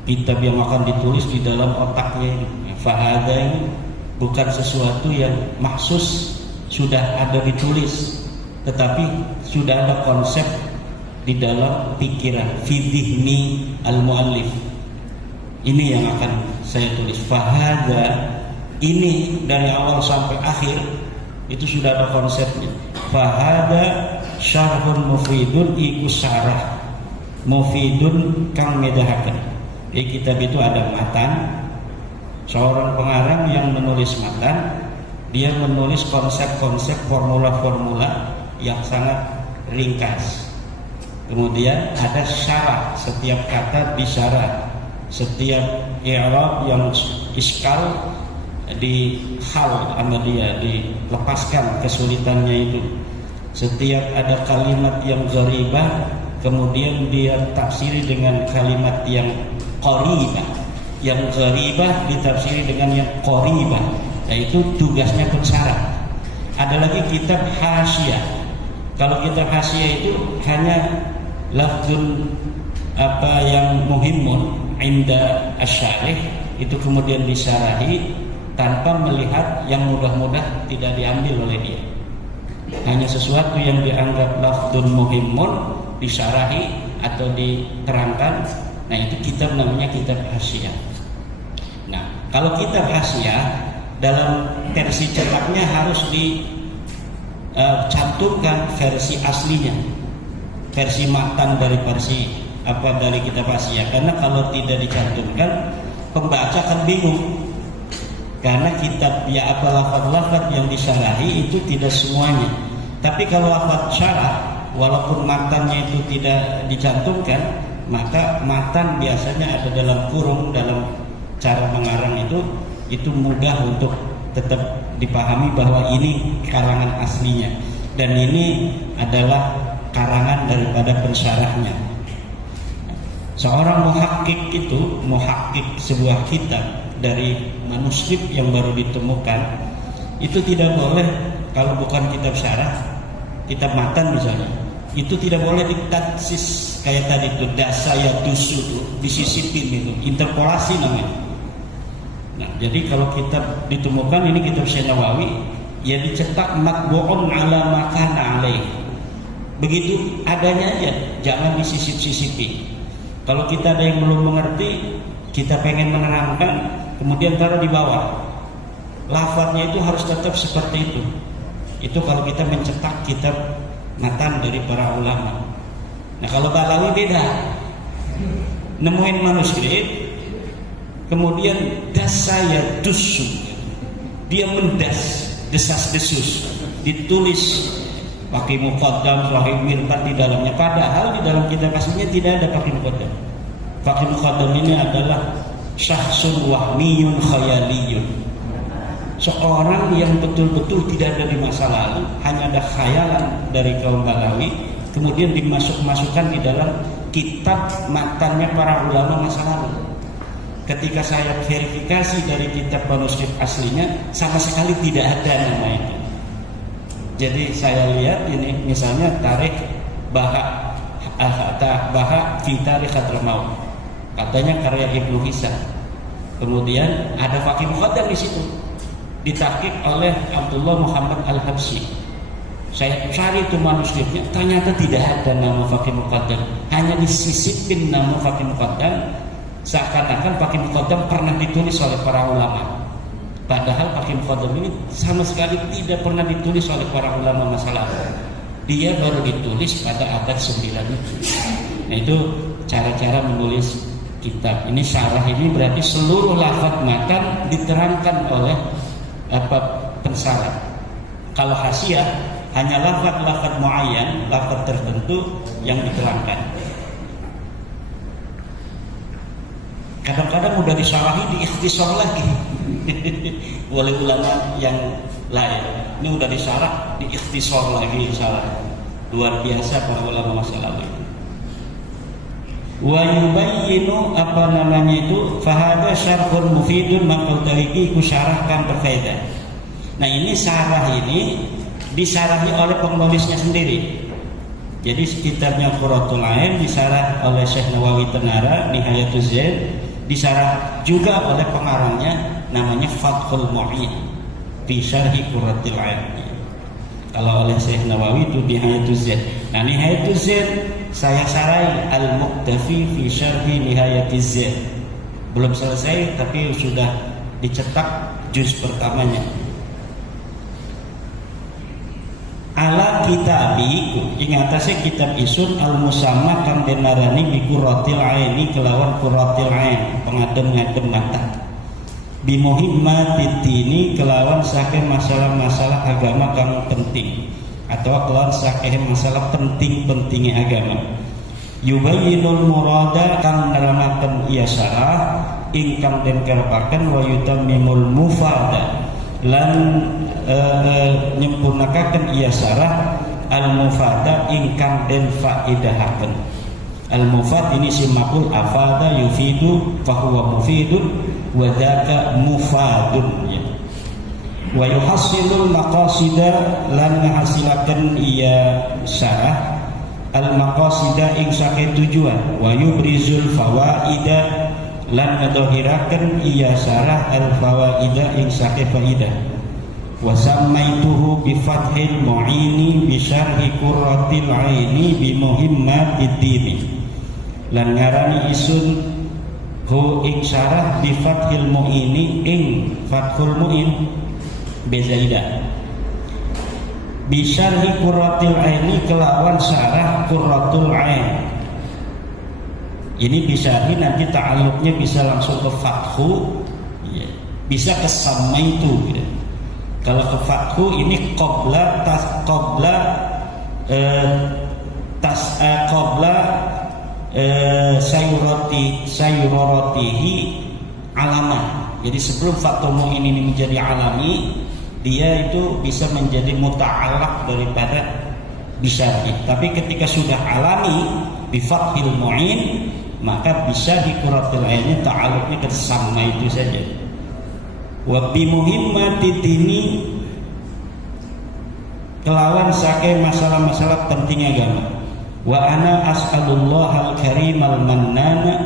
kitab yang akan ditulis di dalam otaknya ini. Fahada ini bukan sesuatu yang maksus sudah ada ditulis, tetapi sudah ada konsep di dalam pikiran fidhni al-muallif. Ini yang akan saya tulis. Fahada ini dari awal sampai akhir itu sudah ada konsepnya. Fahada syarhun mufidun iku syarah mufidun kang medahaken. Di kitab itu ada matan. Seorang pengarang yang menulis matan, dia menulis konsep-konsep formula-formula yang sangat ringkas. Kemudian ada syarah, setiap kata disyarah, setiap i'rab yang iskal dihal sama dia, dilepaskan kesulitannya itu. Setiap ada kalimat yang gharibah, kemudian dia tafsiri dengan kalimat yang qaribah. Yang gharibah ditafsiri dengan yang qaribah. Yaitu tugasnya pensyarah. Ada lagi kitab hasyiah. Kalau kitab hasyiah itu hanya lafzun yang muhimmun inda asyarih, itu kemudian disyarahi tanpa melihat yang mudah-mudah, tidak diambil oleh dia. Hanya sesuatu yang dianggap lafzun muhimmun disyarahi atau diterangkan. Nah, itu kitab namanya kitab hasyiah. Nah, kalau kitab hasyiah dalam versi cetaknya harus dicantumkan versi aslinya, versi matan dari dari kitab hasyiah. Karena kalau tidak dicantumkan, pembaca akan bingung. Karena kitab lafaz-lafaz yang disyarahi itu tidak semuanya. Tapi kalau lafaz syarah, walaupun matannya itu tidak dicantumkan, maka matan biasanya ada dalam kurung. Dalam cara mengarang itu mudah untuk tetap dipahami bahwa ini karangan aslinya dan ini adalah karangan daripada pensyarahnya. Seorang muhakkik sebuah kitab dari manuskrip yang baru ditemukan, itu tidak boleh, kalau bukan kitab syarah, kitab matan misalnya, itu tidak boleh ditaksis kayak tadi itu dasaya dusu itu disisipin, itu interpolasi namanya. Nah, jadi kalau kitab ditemukan ini kitab Syekh Nawawi, ya dicetak matbu'un ala makana alaih, begitu adanya aja, jangan disisip-sisipi. Kalau kita ada yang belum mengerti, kita pengen menerangkan, kemudian taruh di bawah, lafadznya itu harus tetap seperti itu. Itu kalau kita mencetak kitab matan dari para ulama. Nah, kalau Balawi beda, nemuin manuskrip, kemudian dasaya dusu, dia mendas, desas-desus, ditulis pakai muqaddam, pakai mirbat di dalamnya. Padahal di dalam kitab aslinya tidak ada pakai muqaddam. Pakai muqaddam ini adalah syahsun wahmiyun khayaliyun, seorang yang betul-betul tidak ada di masa lalu, hanya ada khayalan dari kaum Balawi, kemudian dimasukkan di dalam kitab matannya para ulama masa lalu. Ketika saya verifikasi dari kitab manuskrip aslinya, sama sekali tidak ada nama itu. Jadi saya lihat ini misalnya tarikh Baha fi tarikh Hadramaut, katanya karya Ibnu Hisam. Kemudian ada Faqih Muqaddam di situ, ditahqiq oleh Abdullah Muhammad Al-Habsyi. Saya cari itu manuskripnya, ternyata tidak ada nama Faqih Muqaddam, hanya disisipin nama Faqih Muqaddam, seakan-akan Faqih Muqaddam pernah ditulis oleh para ulama. Padahal Faqih Muqaddam ini sama sekali tidak pernah ditulis oleh para ulama masa lalu. Dia baru ditulis pada abad 9 itu. Nah, itu cara-cara menulis kitab. Ini syarah ini berarti seluruh lafaz matan diterangkan oleh pensarah. Kalau hasiah hanya lafaz-lafaz muayyan, lafaz tertentu yang diterangkan. Kadang-kadang udah disyarahi diikhtisar lagi oleh ulama yang lain. Ini udah disyarah diikhtisar lagi, salah. Luar biasa para ulama masa lalu itu. Wa yubayyinu fahada syarhun mufidun maqal tariki ku syarahkan berfaedah. Nah, ini syarah ini disarahi oleh penulisnya sendiri. Jadi kitabnya Qurratul Ain disarah oleh Syekh Nawawi Tenara Nihayatuz Zaid, disarah juga oleh pengarangnya namanya Fathul Mu'in fi syarhi Qurratul Ain. Kalau oleh Syekh Nawawi itu Nihayatuz Zaid. Nah, Nihayatuz Zaid saya sarai Al-Muqtafi fi syarhi Nihayatiz Zaid. Belum selesai tapi sudah dicetak juz pertamanya. Ala kitabi ingatase kitab isun al-musamma kang denarani bi Qurratil Aini kelawan Qurratil Ain, pengadem-ngadem mata. Bi muhimmatid dini kelawan saking masalah-masalah agama kang penting, atau kelawan saking masalah penting-pentingnya agama. Yubayyinul murada kang nerangake iya syarah ingkang den karepaken wa yutammimul mufada lan nyempurnakaken iya syarah al-mufada ingkang den faidahaken. Al-mufad ini simakul afada yufidu fahuwa mufidun wa dzaka mufadun ya. Wa yuhassilul maqasida lan ngahasilaken iya syarah al-maqasida ing saking tujuan wa yubrizul fawaida lan ngadhahiraken iya syarah al-fawaida ing saking faidah. Wa sammaituhu bi fathil mu'ini bi syarhi Qurratil Aini bi muhimmatid dini. Lan ngarani isun hu ing syarah bi fathil mu'ini ing fathul mu'in bezaidah. Bi syarhi Qurratil Aini kelawan syarah Qurratul Ain. Ini bisa nanti ta'alluqnya bisa langsung ke fathu, ya. Bisa ke sammaitu gitu. Kalau ke fathu ini qabla sayuratihi alaman. Jadi sebelum fathumu ini menjadi alami, dia itu bisa menjadi muta'allaq daripada bisyarhi. Tapi ketika sudah alami bi fathil mu'in, maka bisa di Qurratul Ain ta'alluqnya ke sama itu saja. Wa bi muhimmatid dini kelawan saking masalah-masalah penting agama. Wa ana as'alullah al-karim al-mannan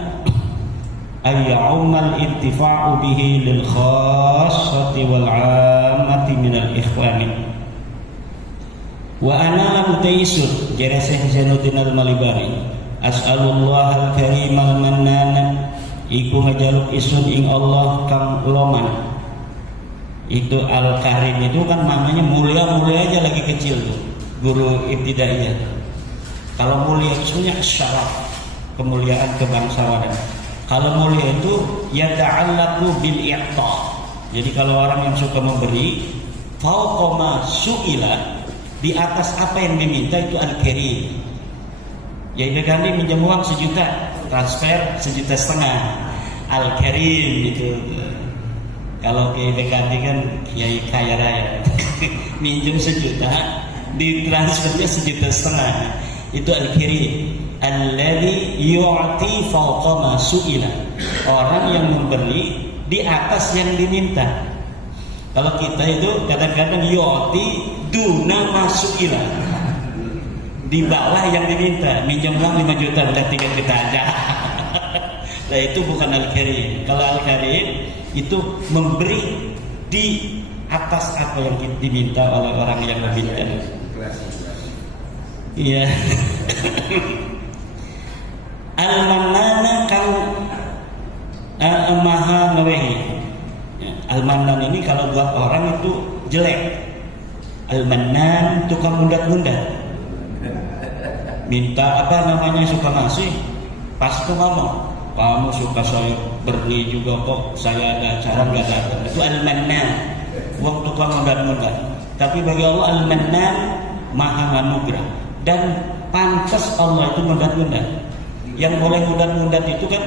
ay ya'umal intifa'u bihi lil khassati wal 'ammati minal ikhwani. Wa ana mutaisun jere Syekh Zainuddin al-Malibari as'alullah al-karim al-mannan iku ngajaluk isun ing Allah kang loman. Itu al-karim itu kan namanya mulia-mulia aja lagi kecil tuh guru ibtidaiyah. Kalau mulia isunya syaraf, kemuliaan kebangsawanan. Kalau mulia itu yata'allaqu bil i'ta. Jadi kalau orang yang suka memberi fauqa ma su'ila, di atas apa yang diminta itu al-karim. Ya Ibu Gandhi minjam uang 1 juta, transfer 1,5 juta, al-karim itu. Kalau ke Ibu Gandhi kan kiai kaya raya, minjem 1 juta, ditransfernya 1,5 juta, itu al-karim. Alladzi yu'ti fawqa ma su'ila, orang yang memberi di atas yang diminta. Kalau kita itu kadang-kadang yu'ti duna ma su'ila, di bawah yang diminta. Minjem uang 5 juta udah 3 juta aja. Nah itu bukan al-karim. Kalau al-karim itu memberi di atas apa yang diminta oleh orang yang meminta. Iya. Al-Mannan kan maha ngewehi. Al-Mannan ini kalau buat orang itu jelek. Al-Mannan tukang mundat-mundat. Minta apa namanya suka ngasih, pas itu ngomong, kamu suka saya beri juga kok, saya ada acara nggak datang. Itu Al-Mannan, uang tukang mundat-mundat. Tapi bagi Allah Al-Mannan maha anugerah dan pantas Allah itu mundat-mundat. Yang boleh mundat-mundat itu kan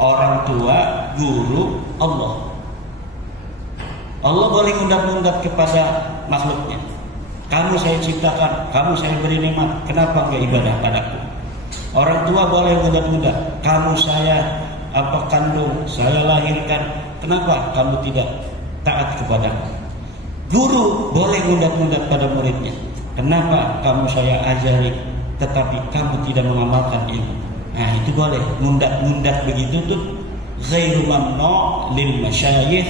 orang tua, guru, Allah. Allah boleh mundat-mundat kepada makhluknya. Kamu saya ciptakan, kamu saya beri nikmat, kenapa enggak ibadah padaku? Orang tua boleh mundat-mundat, kamu saya kandung, saya lahirkan, kenapa kamu tidak taat kepadaku? Guru boleh mundat-mundat pada muridnya, kenapa kamu saya ajari tetapi kamu tidak mengamalkan ilmu? Nah itu boleh, mundat-mundat begitu tuh ghairu mamnu' lil masyayikh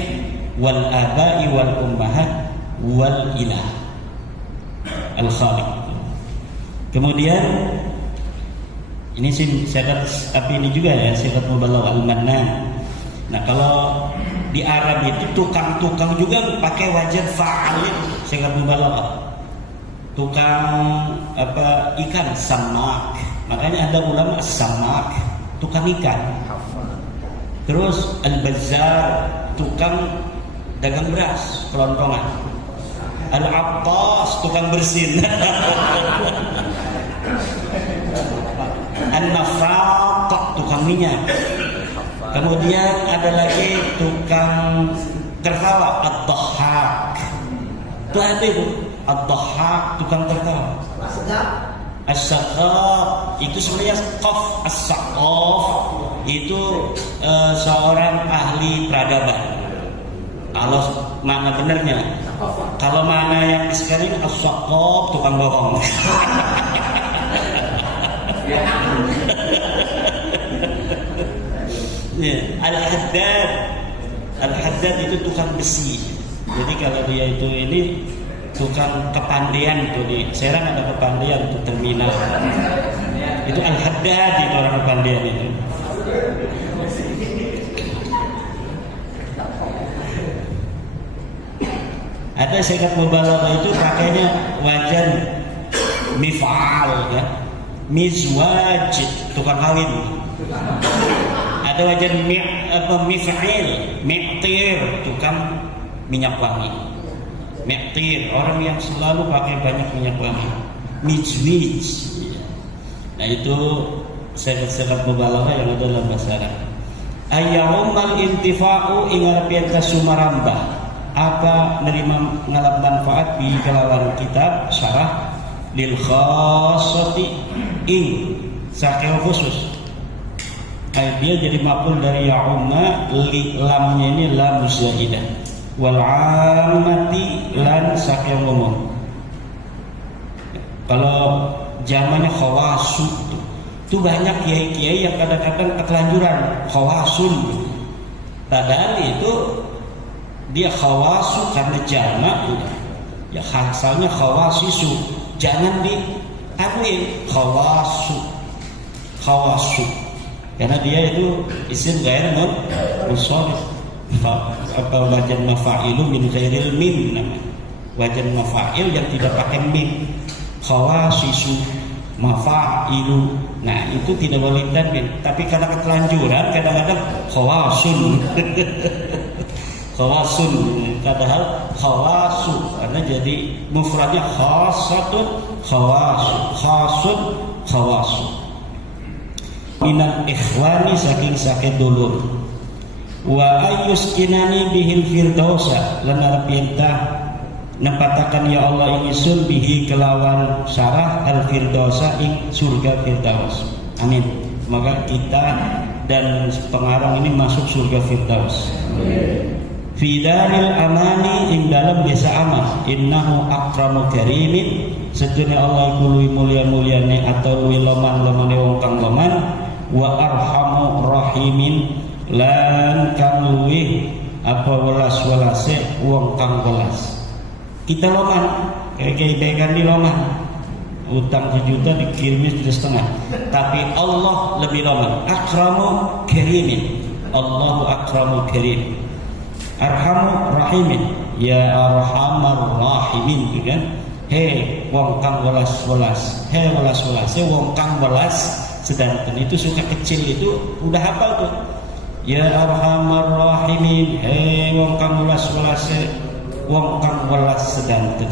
wal aba'i wal ummahat wal ilah al-khaliq. Kemudian ini sifat tapi ini juga ya sifat mubalagh al-mannan. Nah kalau di Arab itu tukang-tukang juga pakai wajan fa'al, sifat mubalagh. Tukang ikan samak. Makanya ada ulama samak, tukang ikan. Terus al-bazzar, tukang dagang beras, kelontongan. Al-Attas, tukang bersin. An-Nafaq, tukang minyak. Kemudian ada lagi tukang tertawa, Ad-Dhahhak. Itu ada itu, Ad-Dhahhak, tukang tertawa. As-Saqaf, itu sebenarnya qaf, as-Saqaf itu seorang ahli peradaban. Kalau mana benernya? Kalau mana yang sekarang as-Saqaf, tukang bohong. Al-Haddad, Al-Haddad itu tukang besi. Jadi kalau dia itu ini tukang kepandian itu di Serang ada kepandian itu terminal. Itu Al-Haddad itu orang kepandian itu. Ada sifat mubalaghah itu pakainya wajan mif'al ya. Mizwaj, tukang kawin. Ada wajan mif'il, mi'tir, tukang minyak wangi. Mi'tir, orang yang selalu pakai banyak minyak wangi. Mizwij. Nah itu sifat mubalaghah yang ada dalam bahasa Arab. Ayyumal intifa'u ingat pianta sumarambah. Apa nerima ngalap manfaat di kelawan kitab syarah lil khassati ing sakil khusus. Dia jadi maf'ul dari ya'umma, lamnya ini lam zaidah, wal 'ammati lan sakil umum. Kalau zamannya khawasu itu banyak kiai-kiai yang kadang-kadang ketelanjuran khawasun. Padahal itu dia khawasu karena jamak ya asalnya khawasisu, jangan diakuin khawasu karena dia itu isim ghair munsharif atau wajan mafailu min ghairil mim namanya, wajan mafail yang tidak pakai mim, khawasisu mafailu. Nah itu tidak boleh tanwin, tapi karena ketelanjuran kadang-kadang khawasun khawasun, padahal khawasu karena jadi mufradnya khasatun khawasu, khasun khawasu. Minal ikhwani saking dulur. Wa ayyuskinani bihil firdausa lan arep perintah nepatakan ya Allah ingsun bihi kelawan syarah al firdausa ing surga firdaus. Amin. Semoga kita dan pengarang ini masuk surga firdaus. Amin. Fi daril amani ing dalam desa aman, innahu akramu karimin, setune Allah iku luwih mulia-muliane atau luwih loman-lomane wong kang loman, wa arhamu rahim rahimin lan kang luwih apa welas-welase wong kang welas. Kita loman kayak kan di loman, utang 1 juta dikirimin 1,5 juta, tapi Allah lebih loman. Akramu karimin, Allahu akramu karim, arhamu rahimin, ya arhamar rahimin, gitu kan. Hei wong kang welas-welas, hei welas-welase wong kang welas. Sedangkan itu suka kecil itu udah hafal tuh. Ya arhamar rahimin, hei wong kang welas-welase wong kang welas sedangkan.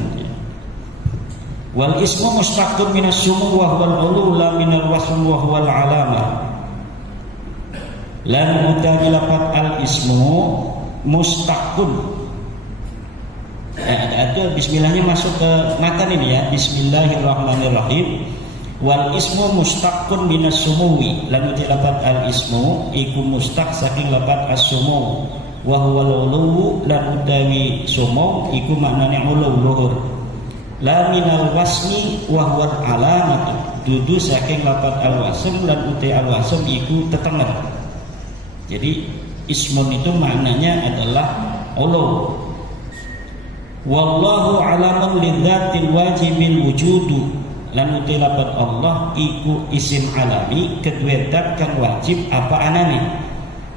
Wal ismu mustaqim minas sumu wa huwal ulu la minal wasm wa huwal alama. Lan utawi lafaz al ismu mustaqim. Ada bismillahnya masuk ke matan ini ya. Bismillahirrahmanirrahim. Wal ismu mustaqun minas sumuwi. Lan utawi lafaz al ismu iku mustaq saking lafaz as-sumu. Wa huwal ulu lan utawi sumu iku maknane ulu luhur. La minal wasmi wa huwal alamatu. Dudu saking lafaz al wasm lan utawi al wasm iku tetengen. Jadi ismun itu maknanya adalah ulu. Wallahu alamun lidzatil wajibil wujudu. Lan uti lafaz Allah iku isim alami kedua zat kang wajib apa anane.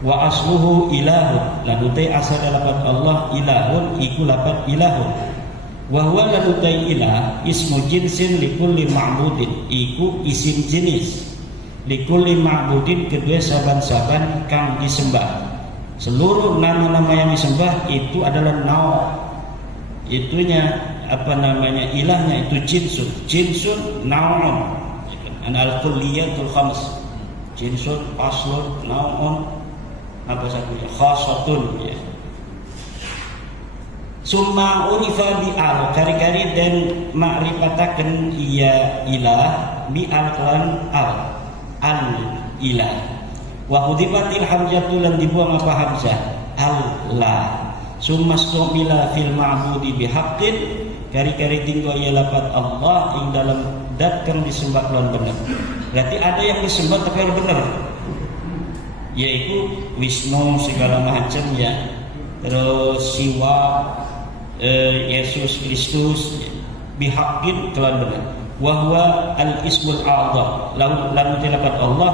Wa asluhu ilahun. Lan uti asal lafaz Allah ilahun iku lafaz ilahun. Wa huwa lan uti ilah ismu jinsin likulli ma'budin iku isim jenis likulli ma'budin kedua saban-saban kang disembah. Seluruh nama-nama yang disembah itu adalah itunya apa namanya ilahnya itu jinsun naun al-kulliyatul khams jinsun aslun naun apa satunya khasatun ya. Summa urifa bi al kari-kari dan makrifataken iya ilah bi al ilah wa hudifatil hamzatul lan dibuang apa hamzah Allah. Summa stumila fil ma'budi bihaqqin kari-kari tinggal ya lafaz Allah ing dalam zat kang disembah lawan bener. Berarti ada yang disembah tapi harus bener. Yaitu Wisnu segala macam ya. Terus Siwa Yesus Kristus bihaqqin kelawan bener. Wa huwa al-ismul a'dham. Lalu lafaz Allah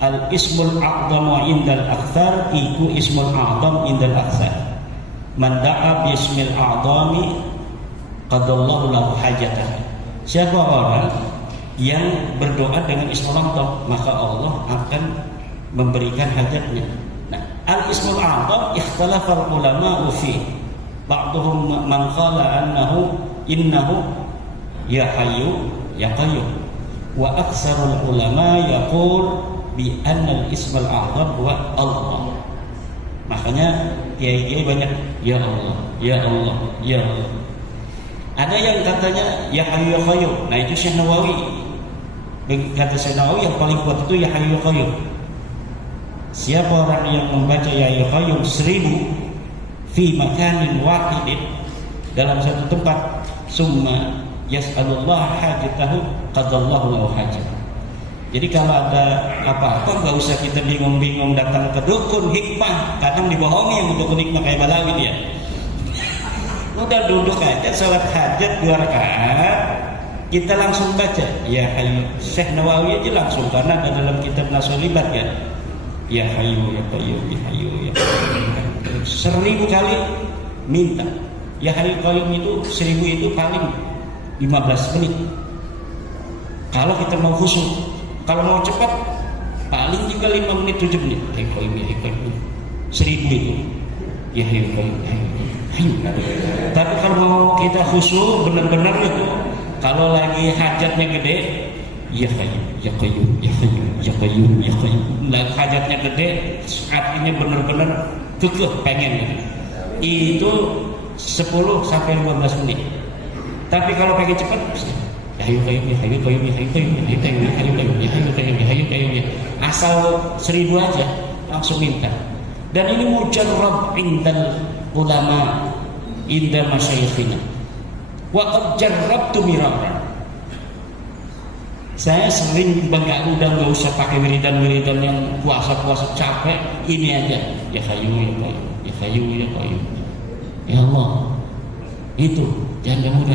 al-ismul a'dham indal aktsar iku ismul a'dham indal aktsar. Man da'a bismil a'dhami qadallahu lahu hajatah. Siapa orang yang berdoa dengan ismul a'dham maka Allah akan memberikan hajatnya. Nah, al-ismul a'dham ikhtalafa ulama fi ba'dhum man qala innahu ya hayyu ya qayyum wa aktsarul ulama yaqul bi anna al-ismul a'dham huwa Allah. Makanya kiai-kiai banyak ya Allah, ya Allah, ya Allah. Ada yang katanya ya Hayyu ya Qayyum. Nah itu Syekh Nawawi. Kata Syekh Nawawi yang paling kuat itu ya Hayyu ya Qayyum. Siapa orang yang membaca ya Hayyu ya Qayyum 1000 fi makanin wahidin dalam satu tempat, summa yas'alullah hajatahu qadallahu lahu hajat. Jadi kalau ada apa-apa nggak usah kita bingung-bingung datang ke dukun hikmah, kadang dibohongi yang dukun hikmah kayak Balawi dia. Udah duduk aja salat hajat 2 rakaat, kita langsung baca ya Hayyu. Syekh Nawawi aja langsung karena ada dalam kitab Nasolibat kan. Ya Hayyu ya Qayyum ya Hayyu ya Qayyum. 1000 kali minta. Ya Hayyu Qayyum itu 1000 itu paling 15 menit. Kalau kita mau khusyuk. Kalau mau cepat paling juga 5 menit 7 menit. Ya Qayyum ya Qayyum. 1000 itu. Ya Hayyu Qayyum ya Hayyu. Tapi kalau mau kita khusyuk benar-benar itu, kalau lagi hajatnya gede, ya Qayyum ya Qayyum ya Qayyum ya Qayyum ya Qayyum. Lagi hajatnya gede, artinya benar-benar kekeh pengen. Itu 10 sampai 15 menit. Tapi kalau pengen cepat ya Hayyu Qayyum ya Hayyu Qayyum ya Hayyu Qayyum ya Hayyu Qayyum ya Hayyu Qayyum ya Hayyu Qayyum ya Hayyu Qayyum ya. Asal 1000 aja langsung minta. Dan ini mujarrab indal ulama inda masyayikhina. Wa qad jarrabtu miraran. Saya sering bangga udah nggak usah pakai wiridan yang puasa capek, ini aja ya kayu ya kayu ya kayu ya kayu ya Allah itu janda muda.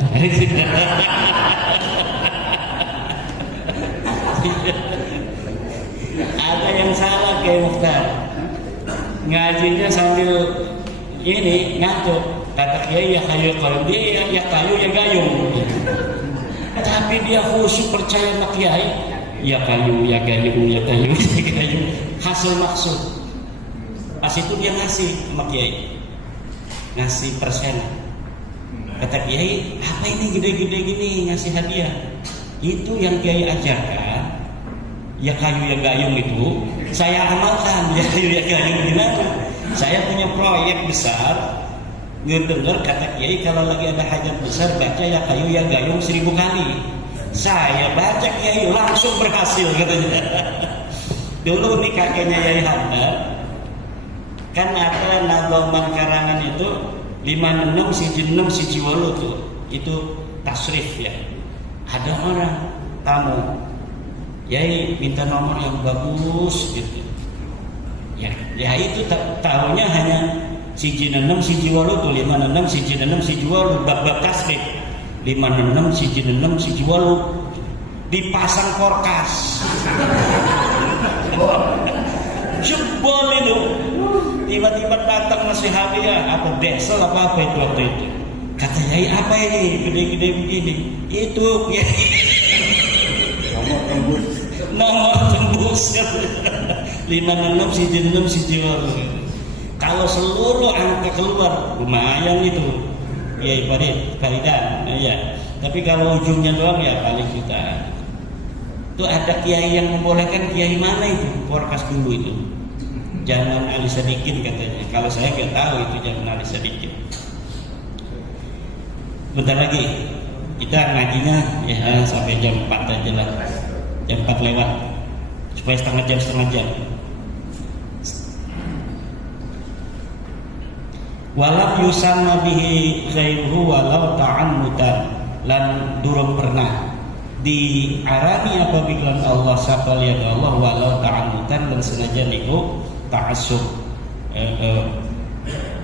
Ada yang salah kayak Mukhtar, ngajinya sambil ini ngantuk, kata kiai ya kayu kalau dia ya kayu ya gayung, tapi dia khusyuk percaya sama kiai ya kayu ya gayung ya kayu ya gayung, hasil maksud. Pas itu dia ngasih sama kiai, ngasih persen. Kata kiai, apa ini gede-gede gini ngasih hadiah? Itu yang kiai ajarkan, ya kayu ya gayung itu saya amalkan. Ya kayu ya gayung gimana? Saya punya proyek besar, ngedenger kata kiai kalau lagi ada hajat besar baca ya kayu ya gayung 1000 kali. Saya baca kiai langsung berhasil katanya. Dulu nih kakeknya Yai Hamdar kan ada nagoman karangan itu 56 siji 6 siji 8 tuh itu tasrif ya. Ada orang tamu Yai minta nomor yang bagus gitu ya itu tahunya hanya siji 6 siji 8 tuh 56 siji 6 siji 8 bab tasrif 56 siji 6 siji 8 dipasang porkas. Jebol itu tiba-tiba datang ngasih hadiah apa desel apa itu waktu itu. Kata Yai apa ini gede-gede begini? Itu ya nomor tembus 56 siji 6 siji 8. Kalau seluruh angka keluar lumayan itu Yai Faridan ya. Tapi kalau ujungnya doang ya paling jutaan. Itu ada kiai yang membolehkan, kiai mana itu forecast dulu itu zaman Ali Sadikin katanya. Kalau saya nggak tahu itu zaman Ali Sadikin. Bentar lagi kita ngajinya ya sampai jam 4 aja lah, jam 4 lewat supaya setengah jam. Walam yusanna bihi ghairuhu walau ta'annutan, lan durung pernah diarani apabila Allah sapa lihat Allah walau ta'annutan dan sengaja niku ta'assub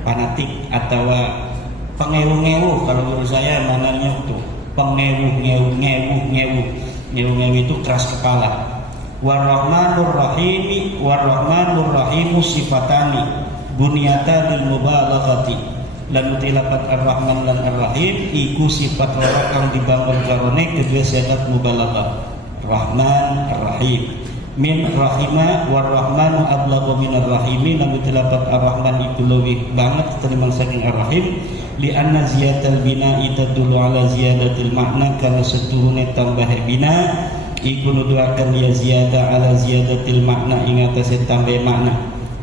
fanatik atau pengewu-ngewu. Kalau menurut saya mananya itu pengewu-ngewu itu keras kepala. Warrahmanur rahimu sifatani bunyata lil mubalaghati lan mutilapat ar-rahman lan ar-rahim iku sifat loro kang dibangun karone kedua sifat mubalaghah rahman ar-rahim min rahima war-rahmanu ablaghu min ar-rahimi lan mutilapat ar-rahman iku luwih banget tinimbang saking ar-rahim li anna ziyatal bina'i tadullu ala ziyadatil makna kana setuhune tambah bina iku nuduhaken ya ziyada ala ziyadatil makna ing atase tambah makna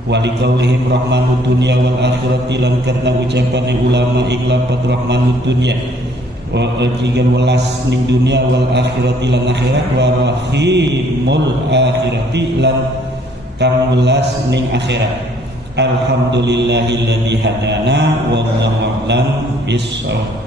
walikaulihim rahmanud dunya wal akhirati lan karena ucapan ulama iklapat rahmanud dunya wa jiga welas ning dunia wal akhirati lan akhirat wa rahimul akhirati lan kang welas ning akhirat. Alhamdulillahilladzi hadana wallahu a'lam bissawab.